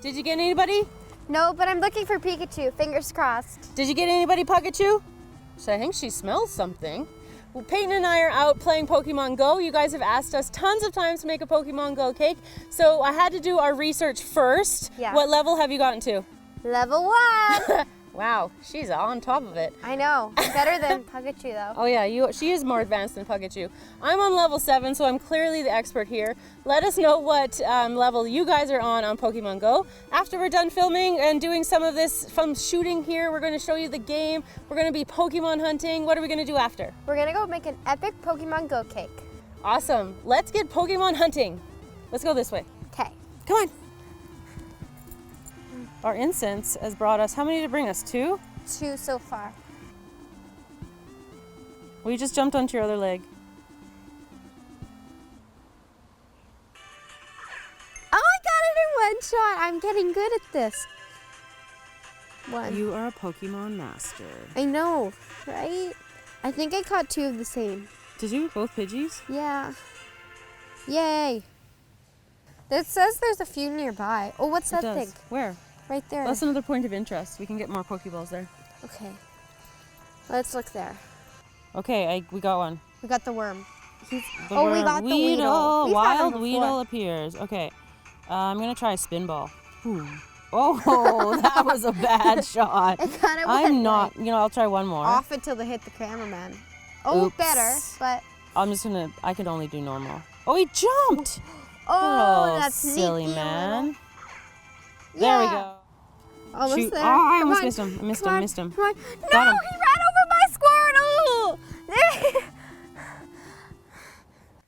Did you get anybody? No, but I'm looking for Pikachu. Fingers crossed. Did you get anybody, Pikachu? So I think she smells something. Well, Paityn and I are out playing Pokemon Go. You guys have asked us tons of times to make a Pokemon Go cake. So I had to do our research first. Yeah. What level have you gotten to? Level 1. Wow, she's on top of it. I know. Better than Pikachu, though. Oh yeah, she is more advanced than Pikachu. I'm on level 7, so I'm clearly the expert here. Let us know what level you guys are on Pokemon Go. After we're done filming and doing some of this fun shooting here, we're going to show you the game. We're going to be Pokemon hunting. What are we going to do after? We're going to go make an epic Pokemon Go cake. Awesome. Let's get Pokemon hunting. Let's go this way. Okay. Come on. Our incense has brought us, how many did it bring us? 2? 2 so far. We just jumped onto your other leg. Oh, I got it in one shot. I'm getting good at this. 1. You are a Pokemon master. I know, right? I think I caught 2 of the same. Did you? Both Pidgeys? Yeah. Yay. It says there's a few nearby. Oh, what's that thing? Where? Right there. That's another point of interest. We can get more Pokeballs there. Okay. Let's look there. Okay, we got one. We got the worm. We got the Weedle. Wild Weedle appears. Okay. I'm going to try a spin ball. Ooh. Oh, that was a bad shot. It kind of I'm not, I'll try one more. Off until they hit the cameraman. Oh, Oops. better, but... I can only do normal. Oh, he jumped! Oh, that's silly neat, man. Yeah. There we go. Almost Shoot. there. Oh, I Come almost on. missed him. I missed Come him, on. missed him. Come on. Got No, him. he ran over my Squirtle!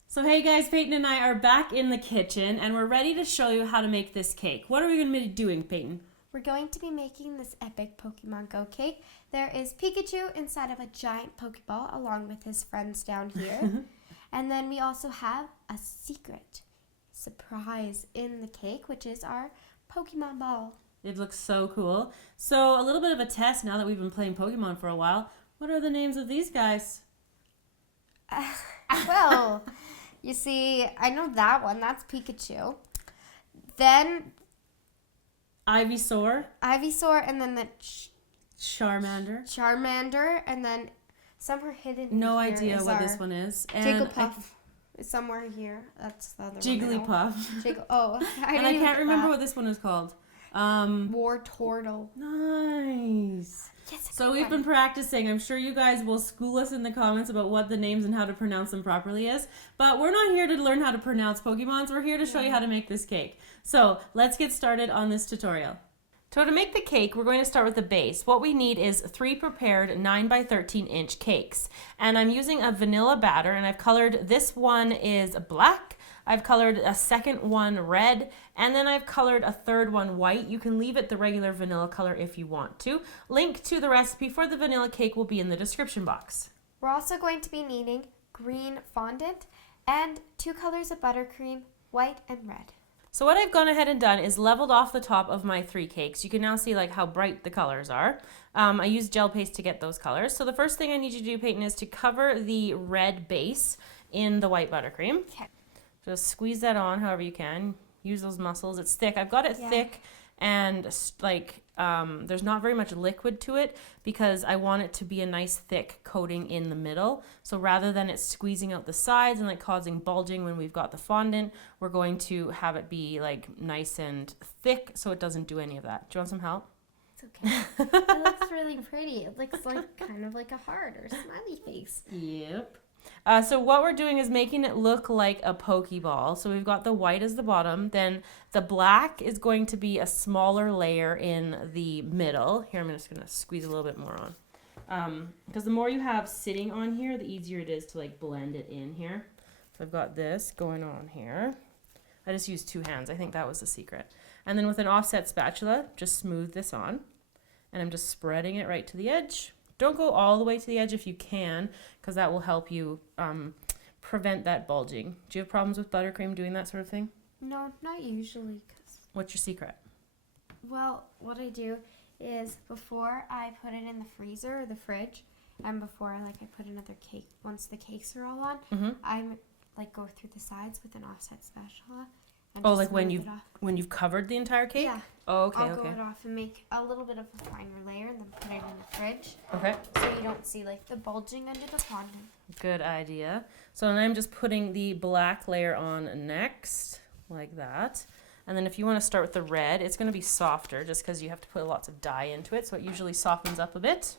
So hey guys, Paityn and I are back in the kitchen and we're ready to show you how to make this cake. What are we going to be doing, Paityn? We're going to be making this epic Pokemon Go cake. There is Pikachu inside of a giant Pokeball along with his friends down here. And then we also have a secret surprise in the cake, which is our Pokemon ball. It looks so cool. So a little bit of a test now that we've been playing Pokemon for a while. What are the names of these guys? Well, you see, I know that one. That's Pikachu. Then Ivysaur. Ivysaur, and then the Charmander. Charmander, and then somewhere hidden. No in here idea is what our this one is. And Jigglypuff is somewhere here. That's the other one. Jigglypuff. Oh, And I can't remember what this one is called. Wartortle. Nice. Yes, So we've been practicing. I'm sure you guys will school us in the comments about what the names and how to pronounce them properly is. But we're not here to learn how to pronounce Pokemons. We're here to show you how to make this cake. So let's get started on this tutorial. So to make the cake, we're going to start with the base. What we need is 3 prepared 9 by 13 inch cakes. And I'm using a vanilla batter, and I've colored, this one is black, I've colored a second one red, and then I've colored a third one white. You can leave it the regular vanilla color if you want to. Link to the recipe for the vanilla cake will be in the description box. We're also going to be needing green fondant and 2 colors of buttercream, white and red. So what I've gone ahead and done is leveled off the top of my 3 cakes. You can now see how bright the colors are. I used gel paste to get those colors. So the first thing I need you to do, Paityn, is to cover the red base in the white buttercream. Okay. Just squeeze that on however you can. Use those muscles. It's thick. I've got it thick and there's not very much liquid to it because I want it to be a nice thick coating in the middle. So rather than it squeezing out the sides and causing bulging when we've got the fondant, we're going to have it be nice and thick so it doesn't do any of that. Do you want some help? It's okay. It looks really pretty. It looks kind of like a heart or a smiley face. Yep. So what we're doing is making it look like a Pokeball. So we've got the white as the bottom. Then the black is going to be a smaller layer in the middle. Here, I'm just going to squeeze a little bit more on. Because the more you have sitting on here, the easier it is to blend it in here. So I've got this going on here. I just used 2 hands. I think that was the secret. And then with an offset spatula, just smooth this on. And I'm just spreading it right to the edge. Don't go all the way to the edge if you can, because that will help you prevent that bulging. Do you have problems with buttercream doing that sort of thing? No, not usually. What's your secret? Well, what I do is before I put it in the freezer or the fridge, and before I put another cake, once the cakes are all on, I'm go through the sides with an offset spatula And Oh, just like when smooth it off. you've covered the entire cake? Yeah. Oh, okay, I'll okay. go it off and make a little bit of a finer layer and then put it in the fridge. Okay. So you don't see like the bulging under the fondant. Good idea. So then I'm just putting the black layer on next, like that. And then if you want to start with the red, it's going to be softer just because you have to put lots of dye into it, so it usually softens up a bit.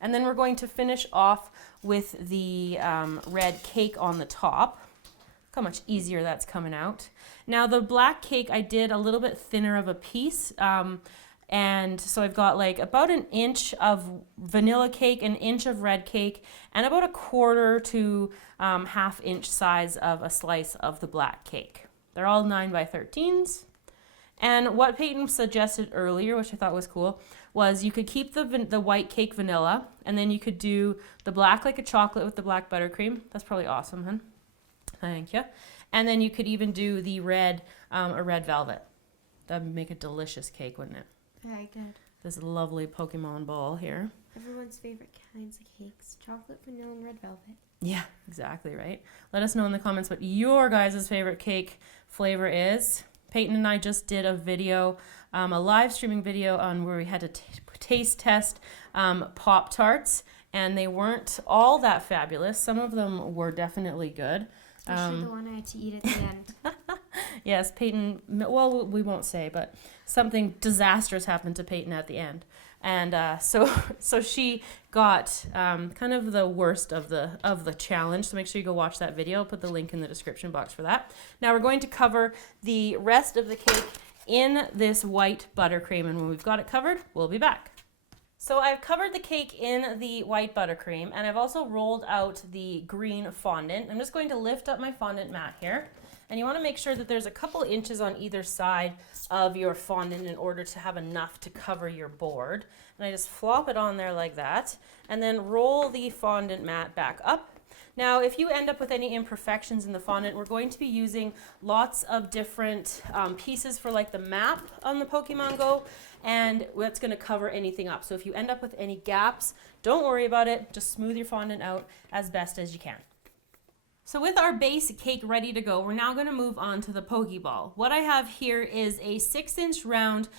And then we're going to finish off with the red cake on the top. Look how much easier that's coming out. Now the black cake, I did a little bit thinner of a piece. And so I've got like about an inch of vanilla cake, an inch of red cake, and about a 1/4 to 1/2 inch size of a slice of the black cake. They're all 9 by 13s. And what Paityn suggested earlier, which I thought was cool, was you could keep the white cake vanilla, and then you could do the black like a chocolate with the black buttercream. That's probably awesome, hun. Thank you. And then you could even do the red, a red velvet. That would make a delicious cake, wouldn't it? Very good. This lovely Pokemon ball here. Everyone's favorite kinds of cakes: chocolate, vanilla, and red velvet. Yeah, exactly right. Let us know in the comments what your guys' favorite cake flavor is. Paityn and I just did a video, a live streaming video on where we had to taste test Pop-Tarts, and they weren't all that fabulous. Some of them were definitely good. Especially the one I had to eat at the end. Yes, Paityn, well, we won't say, but something disastrous happened to Paityn at the end. And so she got kind of the worst of the challenge. So make sure you go watch that video. I'll put the link in the description box for that. Now we're going to cover the rest of the cake in this white buttercream. And when we've got it covered, we'll be back. So I've covered the cake in the white buttercream, and I've also rolled out the green fondant. I'm just going to lift up my fondant mat here. And you want to make sure that there's a couple inches on either side of your fondant in order to have enough to cover your board. And I just flop it on there like that, and then roll the fondant mat back up. Now, if you end up with any imperfections in the fondant, we're going to be using lots of different pieces for like the map on the Pokemon Go, and that's going to cover anything up. So if you end up with any gaps, don't worry about it. Just smooth your fondant out as best as you can. So with our base cake ready to go, we're now going to move on to the Pokeball. What I have here is a 6-inch round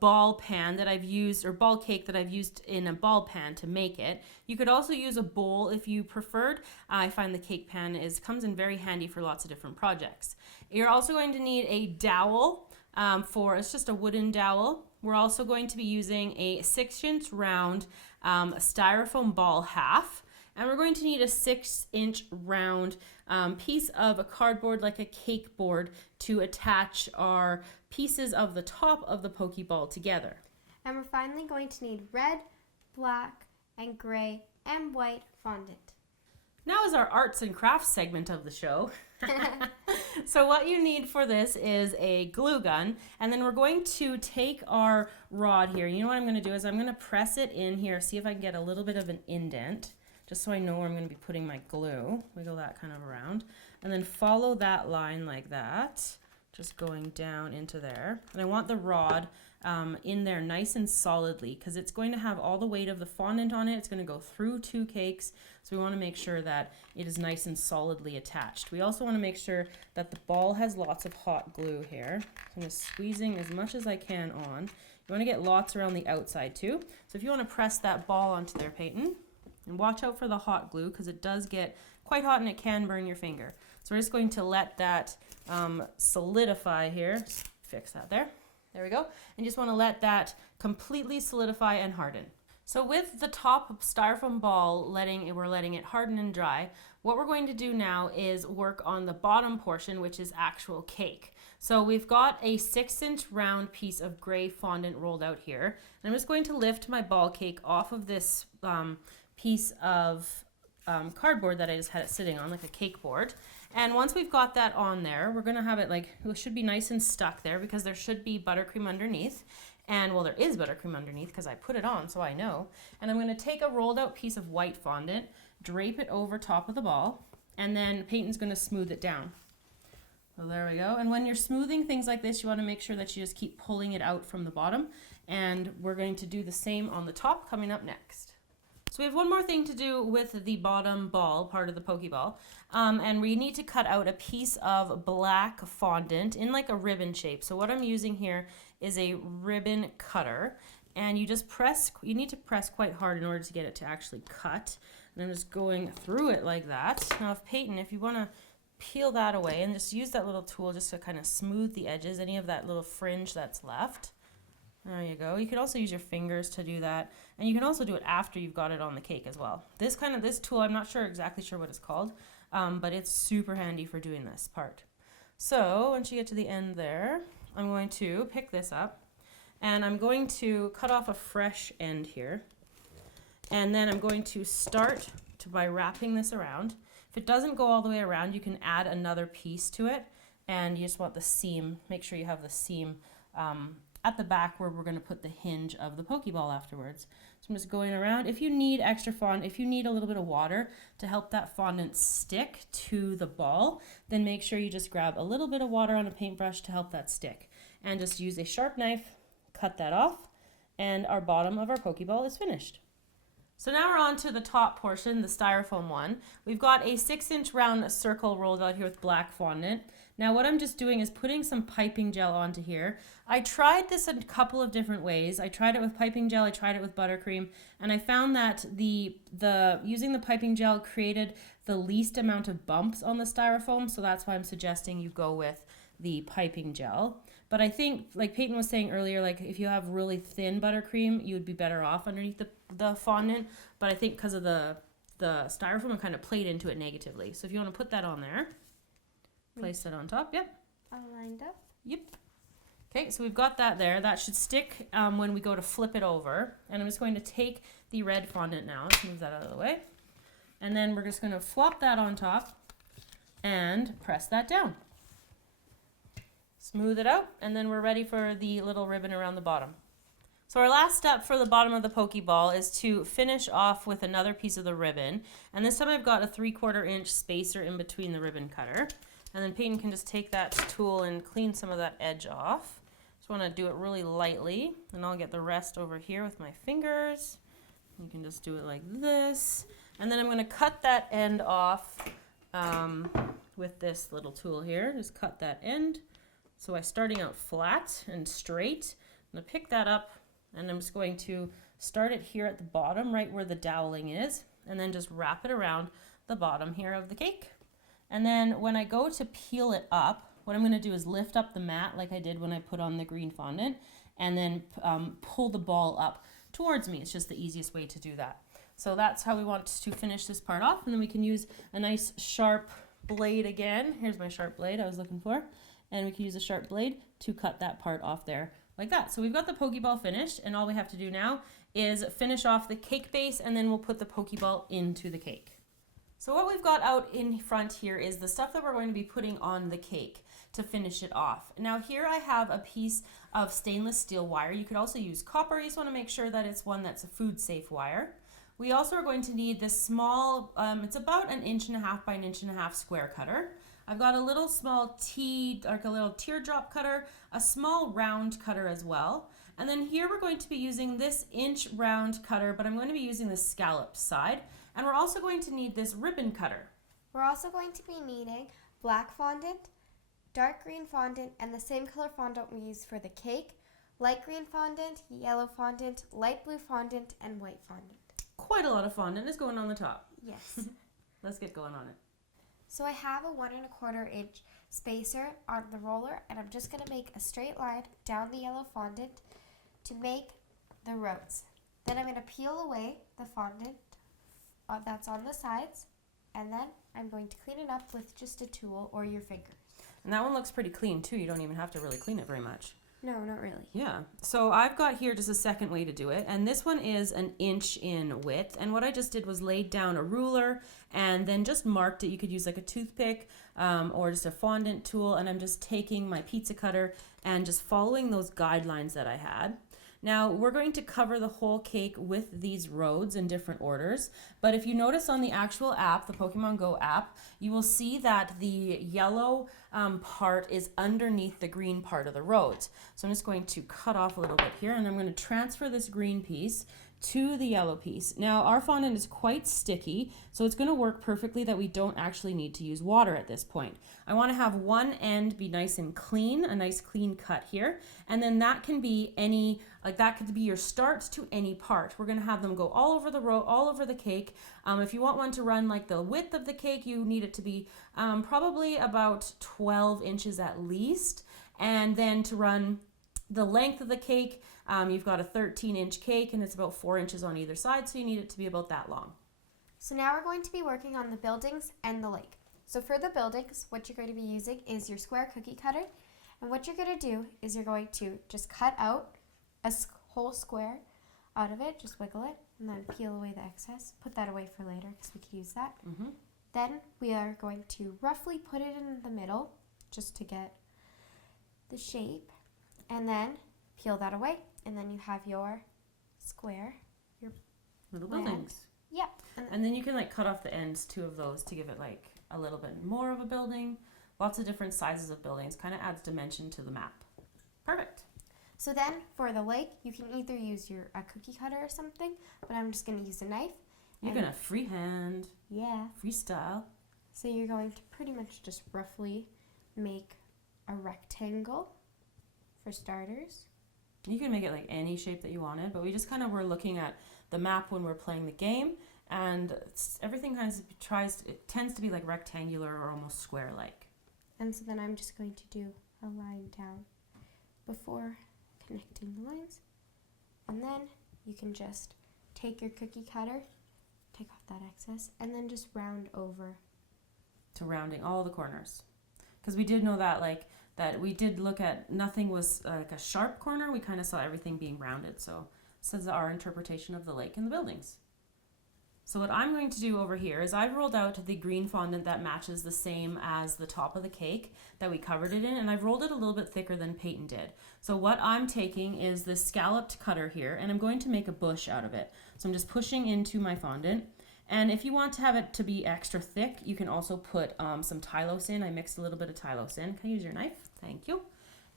ball pan that I've used, or ball cake that I've used in a ball pan to make it. You could also use a bowl if you preferred. I find the cake pan comes in very handy for lots of different projects. You're also going to need a dowel it's just a wooden dowel. We're also going to be using a 6-inch round styrofoam ball half. And we're going to need a 6-inch round piece of a cardboard, like a cake board, to attach our pieces of the top of the Pokeball together. And we're finally going to need red, black, and gray, and white fondant. Now is our arts and crafts segment of the show. So what you need for this is a glue gun, and then we're going to take our rod here. You know what I'm going to do is I'm going to press it in here, see if I can get a little bit of an indent, just so I know where I'm going to be putting my glue. Wiggle that kind of around. And then follow that line like that, just going down into there. And I want the rod in there nice and solidly, because it's going to have all the weight of the fondant on it. It's going to go through 2 cakes, so we want to make sure that it is nice and solidly attached. We also want to make sure that the ball has lots of hot glue here. So I'm just squeezing as much as I can on. You want to get lots around the outside too. So if you want to press that ball onto there, Paityn, and watch out for the hot glue, because it does get quite hot and it can burn your finger. So we're just going to let that solidify here. Fix that there. There we go. And just want to let that completely solidify and harden. So with the top styrofoam ball, we're letting it harden and dry. What we're going to do now is work on the bottom portion, which is actual cake. So we've got a 6-inch round piece of gray fondant rolled out here. And I'm just going to lift my ball cake off of this piece of cardboard that I just had it sitting on, like a cake board. And once we've got that on there, we're going to have it it should be nice and stuck there, because there should be buttercream underneath. And well, there is buttercream underneath because I put it on, so I know. And I'm going to take a rolled out piece of white fondant, drape it over top of the ball, and then Paityn's going to smooth it down. So there we go. And when you're smoothing things like this, you want to make sure that you just keep pulling it out from the bottom. And we're going to do the same on the top coming up next. So So we have one more thing to do with the bottom ball, part of the Pokeball. And we need to cut out a piece of black fondant in like a ribbon shape. So what I'm using here is a ribbon cutter. And you need to press quite hard in order to get it to actually cut. And I'm just going through it like that. Now Paityn, if you want to peel that away and just use that little tool just to kind of smooth the edges, any of that little fringe that's left. There you go. You can also use your fingers to do that. And you can also do it after you've got it on the cake as well. This tool, I'm not exactly sure what it's called, but it's super handy for doing this part. So once you get to the end there, I'm going to pick this up and I'm going to cut off a fresh end here. And then I'm going to start by wrapping this around. If it doesn't go all the way around, you can add another piece to it. And you just want the seam, make sure you have the seam at the back where we're going to put the hinge of the Pokeball afterwards. So I'm just going around. If you need extra fondant, if you need a little bit of water to help that fondant stick to the ball, then make sure you just grab a little bit of water on a paintbrush to help that stick. And just use a sharp knife, cut that off, and our bottom of our Pokeball is finished. So now we're on to the top portion, the styrofoam one. We've got a 6-inch round circle rolled out here with black fondant. Now what I'm just doing is putting some piping gel onto here. I tried this a couple of different ways. I tried it with piping gel, I tried it with buttercream, and I found that using the piping gel created the least amount of bumps on the styrofoam, so that's why I'm suggesting you go with the piping gel. But I think, like Paityn was saying earlier, like if you have really thin buttercream, you would be better off underneath the fondant. But I think because of the styrofoam, it kind of played into it negatively. So if you want to put that on there, place that on top. Yep. All lined up. Yep. Okay, so we've got that there. That should stick when we go to flip it over. And I'm just going to take the red fondant now. Let's move that out of the way. And then we're just going to flop that on top and press that down. Smooth it out, and then we're ready for the little ribbon around the bottom. So our last step for the bottom of the Pokeball is to finish off with another piece of the ribbon. And this time I've got a 3/4 inch spacer in between the ribbon cutter. And then Paityn can just take that tool and clean some of that edge off. Just want to do it really lightly, and I'll get the rest over here with my fingers. You can just do it like this. And then I'm going to cut that end off with this little tool here. Just cut that end. So I'm starting out flat and straight. I'm going to pick that up, and I'm just going to start it here at the bottom, right where the doweling is, and then just wrap it around the bottom here of the cake. And then when I go to peel it up, what I'm going to do is lift up the mat like I did when I put on the green fondant, and then pull the ball up towards me. It's just the easiest way to do that. So that's how we want to finish this part off, and then we can use a nice sharp blade again. Here's my sharp blade I was looking for. And we can use a sharp blade to cut that part off there like that. So we've got the Pokeball finished, and all we have to do now is finish off the cake base, and then we'll put the Pokeball into the cake. So what we've got out in front here is the stuff that we're going to be putting on the cake to finish it off. Now here I have a piece of stainless steel wire. You could also use copper. You just want to make sure that it's one that's a food safe wire. We also are going to need this small, it's about 1.5 inch by 1.5 inch square cutter. I've got a little small like a little teardrop cutter, a small round cutter as well. And then here we're going to be using this inch round cutter, but I'm going to be using the scalloped side. And we're also going to need this ribbon cutter. We're also going to be needing black fondant, dark green fondant, and the same color fondant we use for the cake, light green fondant, yellow fondant, light blue fondant, and white fondant. Quite a lot of fondant is going on the top. Yes. Let's get going on it. So I have a 1.25 inch spacer on the roller, and I'm just going to make a straight line down the yellow fondant to make the rows. Then I'm going to peel away the fondant that's on the sides, and then I'm going to clean it up with just a tool or your fingers. And that one looks pretty clean too. You don't even have to really clean it very much. No, not really. Yeah. So I've got here just a second way to do it. And this one is 1 inch in width. And what I just did was laid down a ruler and then just marked it. You could use like a toothpick or just a fondant tool. And I'm just taking my pizza cutter and just following those guidelines that I had. Now we're going to cover the whole cake with these roads in different orders, but if you notice on the actual app, the Pokemon Go app, you will see that the yellow part is underneath the green part of the roads. So I'm just going to cut off a little bit here, and I'm going to transfer this green piece to the yellow piece. Now our fondant is quite sticky, so it's going to work perfectly that we don't actually need to use water at this point. I want to have one end be nice and clean, a nice clean cut here, and then that can be any, like that could be your start to any part. We're going to have them go all over the row, all over the cake. If you want one to run like the width of the cake, you need it to be probably about 12 inches at least, and then to run the length of the cake, you've got a 13-inch cake and it's about 4 inches on either side, so you need it to be about that long. So now we're going to be working on the buildings and the lake. So for the buildings, what you're going to be using is your square cookie cutter. And what you're going to do is you're going to just cut out a whole square out of it, just wiggle it, and then peel away the excess. Put that away for later because we could use that. Mm-hmm. Then we are going to roughly put it in the middle just to get the shape. And then peel that away, and then you have your square, your Little land. buildings. Yep. And then you can like cut off the ends, 2 of those, to give it like a little bit more of a building. Lots of different sizes of buildings, kind of adds dimension to the map. Perfect. So then for the lake, you can either use your cookie cutter or something, but I'm just going to use a knife. You're going to freehand, Yeah. freestyle. So you're going to pretty much just roughly make a rectangle for starters. You can make it like any shape that you wanted, but we just kind of were looking at the map when we're playing the game, and everything kind of it tends to be like rectangular or almost square-like. And so then I'm just going to do a line down before connecting the lines. And then you can just take your cookie cutter, take off that excess, and then just round over. To rounding all the corners. Because we did know that that we did look at, nothing was like a sharp corner, we kind of saw everything being rounded. So this is our interpretation of the lake and the buildings. So what I'm going to do over here is I've rolled out the green fondant that matches the same as the top of the cake that we covered it in, and I've rolled it a little bit thicker than Paityn did. So what I'm taking is this scalloped cutter here, and I'm going to make a bush out of it. So I'm just pushing into my fondant. And if you want to have it to be extra thick, you can also put some Tylose in. I mixed a little bit of Tylose in. Can I use your knife? Thank you.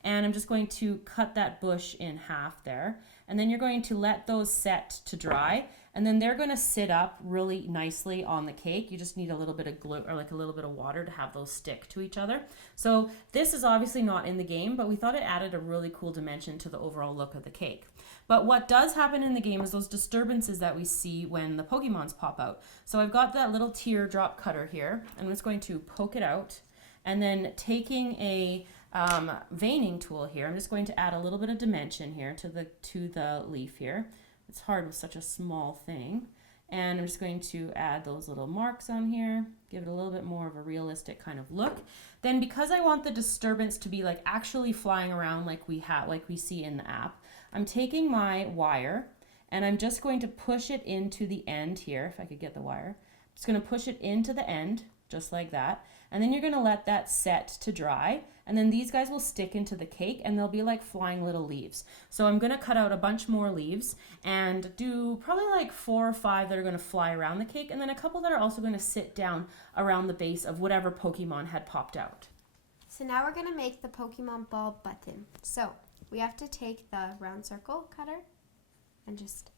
And I'm just going to cut that bush in half there. And then you're going to let those set to dry. And then they're going to sit up really nicely on the cake. You just need a little bit of glue or like a little bit of water to have those stick to each other. So this is obviously not in the game, but we thought it added a really cool dimension to the overall look of the cake. But what does happen in the game is those disturbances that we see when the Pokemons pop out. So I've got that little teardrop cutter here. I'm just going to poke it out, and then taking a veining tool here, I'm just going to add a little bit of dimension here to the leaf here. It's hard with such a small thing. And I'm just going to add those little marks on here, give it a little bit more of a realistic kind of look. Then because I want the disturbance to be like actually flying around like we see in the app, I'm taking my wire and I'm just going to push it into the end here, if I could get the wire. I'm just going to push it into the end, just like that. And then you're going to let that set to dry. And then these guys will stick into the cake and they'll be like flying little leaves. So I'm going to cut out a bunch more leaves and do probably like 4 or 5 that are going to fly around the cake, and then a couple that are also going to sit down around the base of whatever Pokemon had popped out. So now we're going to make the Pokemon ball button. So we have to take the round circle cutter and just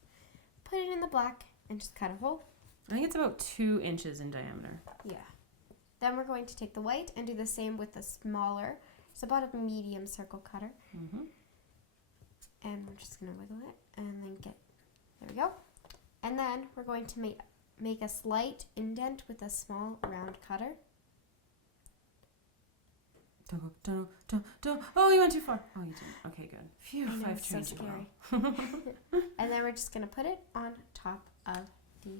put it in the black and just cut a hole. I think it's about 2 inches in diameter. Yeah. Then we're going to take the white and do the same with the smaller. It's about a medium circle cutter. Mm-hmm. And we're just going to wiggle it and then there we go. And then we're going to make a slight indent with a small round cutter. Don't. Oh, you went too far. Oh, you didn't. Okay, good. Phew, I know, I've it's so trained you scary. well. And then we're just going to put it on top of the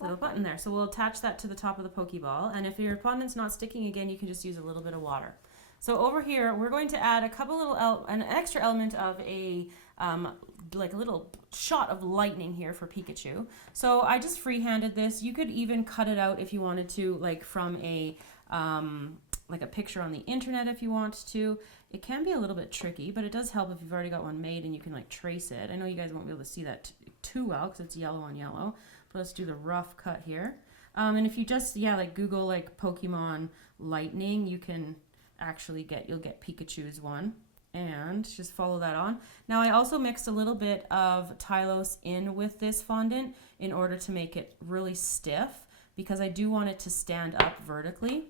Little button there. So we'll attach that to the top of the Pokeball, and if your fondant's not sticking again, you can just use a little bit of water. So over here, we're going to add a couple little an extra element of a like a little shot of lightning here for Pikachu. So I just freehanded this. You could even cut it out if you wanted to, like from a like a picture on the internet if you want to. It can be a little bit tricky, but it does help if you've already got one made and you can like trace it. I know you guys won't be able to see that too well because it's yellow on yellow. But let's do the rough cut here. And if you just, like Google like Pokemon lightning, you can actually you'll get Pikachu's one. and just follow that on. Now I also mixed a little bit of Tylose in with this fondant in order to make it really stiff, because I do want it to stand up vertically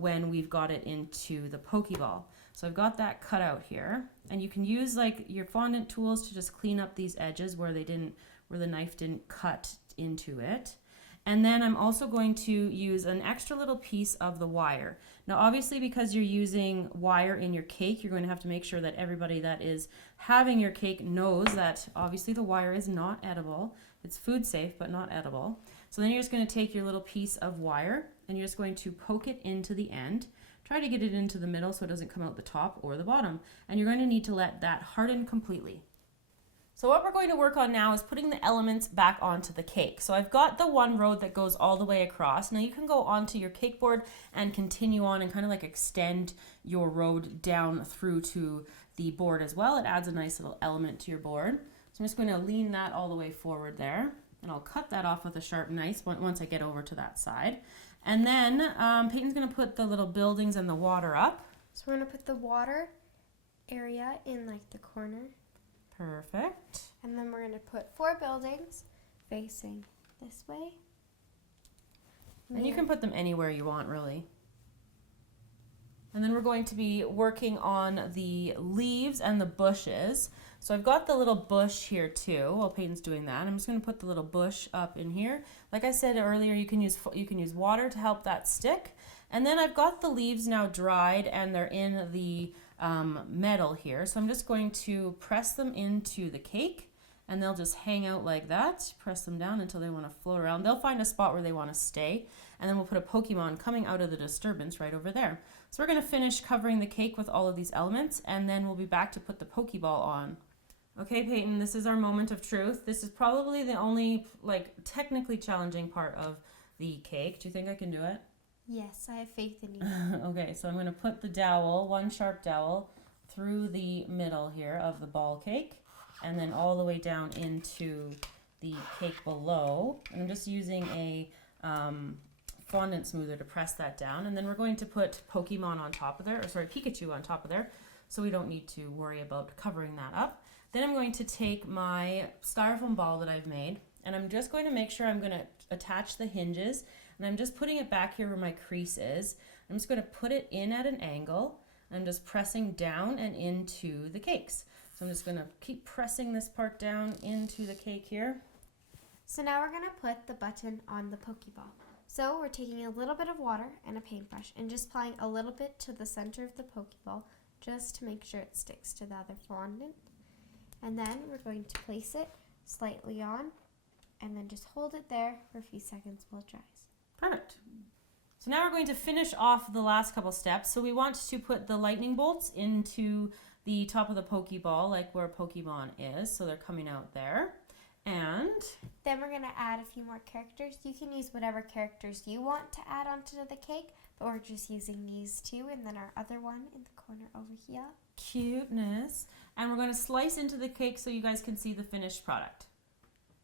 when we've got it into the Pokeball. So I've got that cut out here, and you can use like your fondant tools to just clean up these edges where the knife didn't cut into it. And then I'm also going to use an extra little piece of the wire. Now obviously, because you're using wire in your cake, you're going to have to make sure that everybody that is having your cake knows that obviously the wire is not edible. It's food safe, but not edible. So then you're just going to take your little piece of wire and you're just going to poke it into the end. Try to get it into the middle so it doesn't come out the top or the bottom. And you're going to need to let that harden completely. So what we're going to work on now is putting the elements back onto the cake. So I've got the one road that goes all the way across. Now you can go onto your cake board and continue on and kind of like extend your road down through to the board as well. It adds a nice little element to your board. So I'm just going to lean that all the way forward there. And I'll cut that off with a sharp knife once I get over to that side. And then Paityn's going to put the little buildings and the water up. So we're going to put the water area in like the corner. Perfect. And then we're going to put 4 buildings facing this way. And you can put them anywhere you want, really. And then we're going to be working on the leaves and the bushes. So I've got the little bush here too while Paityn's doing that. I'm just going to put the little bush up in here. Like I said earlier, you can use water to help that stick. And then I've got the leaves now dried and they're in the metal here. So I'm just going to press them into the cake and they'll just hang out like that. Press them down until they want to float around. They'll find a spot where they want to stay. And then we'll put a Pokemon coming out of the disturbance right over there. So we're going to finish covering the cake with all of these elements and then we'll be back to put the Pokeball on. Okay, Paityn, this is our moment of truth. This is probably the only technically challenging part of the cake. Do you think I can do it? Yes, I have faith in you. Okay, so I'm going to put the dowel, one sharp dowel, through the middle here of the ball cake and then all the way down into the cake below. And I'm just using a fondant smoother to press that down. And then we're going to put Pokemon on top of there, Pikachu on top of there, so we don't need to worry about covering that up. Then I'm going to take my styrofoam ball that I've made and I'm just going to make sure I'm going to attach the hinges. And I'm just putting it back here where my crease is. I'm just going to put it in at an angle. I'm just pressing down and into the cakes. So I'm just going to keep pressing this part down into the cake here. So now we're going to put the button on the Pokeball. So we're taking a little bit of water and a paintbrush and just applying a little bit to the center of the Pokeball just to make sure it sticks to the other fondant. And then we're going to place it slightly on and then just hold it there for a few seconds while it dries. Perfect. So now we're going to finish off the last couple steps. So we want to put the lightning bolts into the top of the Pokeball, like where Pokemon is. So they're coming out there. And then we're going to add a few more characters. You can use whatever characters you want to add onto the cake, but we're just using these 2 and then our other one in the corner over here. Cuteness. And we're going to slice into the cake so you guys can see the finished product.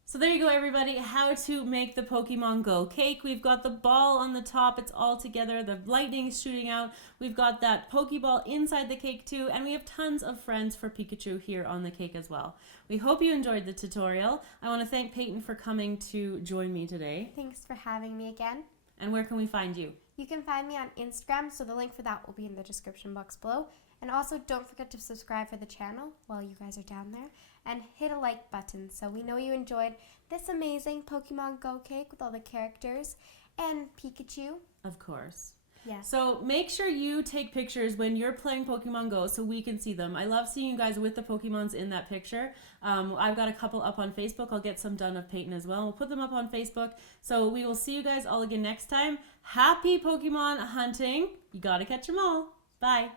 So there you go, everybody, how to make the Pokemon Go cake. We've got the ball on the top, it's all together, the lightning's shooting out. We've got that Pokeball inside the cake too, and we have tons of friends for Pikachu here on the cake as well. We hope you enjoyed the tutorial. I want to thank Paityn for coming to join me today. Thanks for having me again. And where can we find you? You can find me on Instagram, so the link for that will be in the description box below. And also, don't forget to subscribe for the channel while you guys are down there. And hit a like button so we know you enjoyed this amazing Pokemon Go cake with all the characters and Pikachu. Of course. Yes. So make sure you take pictures when you're playing Pokemon Go so we can see them. I love seeing you guys with the Pokemons in that picture. I've got a couple up on Facebook. I'll get some done of Paityn as well. We'll put them up on Facebook. So we will see you guys all again next time. Happy Pokemon hunting. You gotta catch them all. Bye.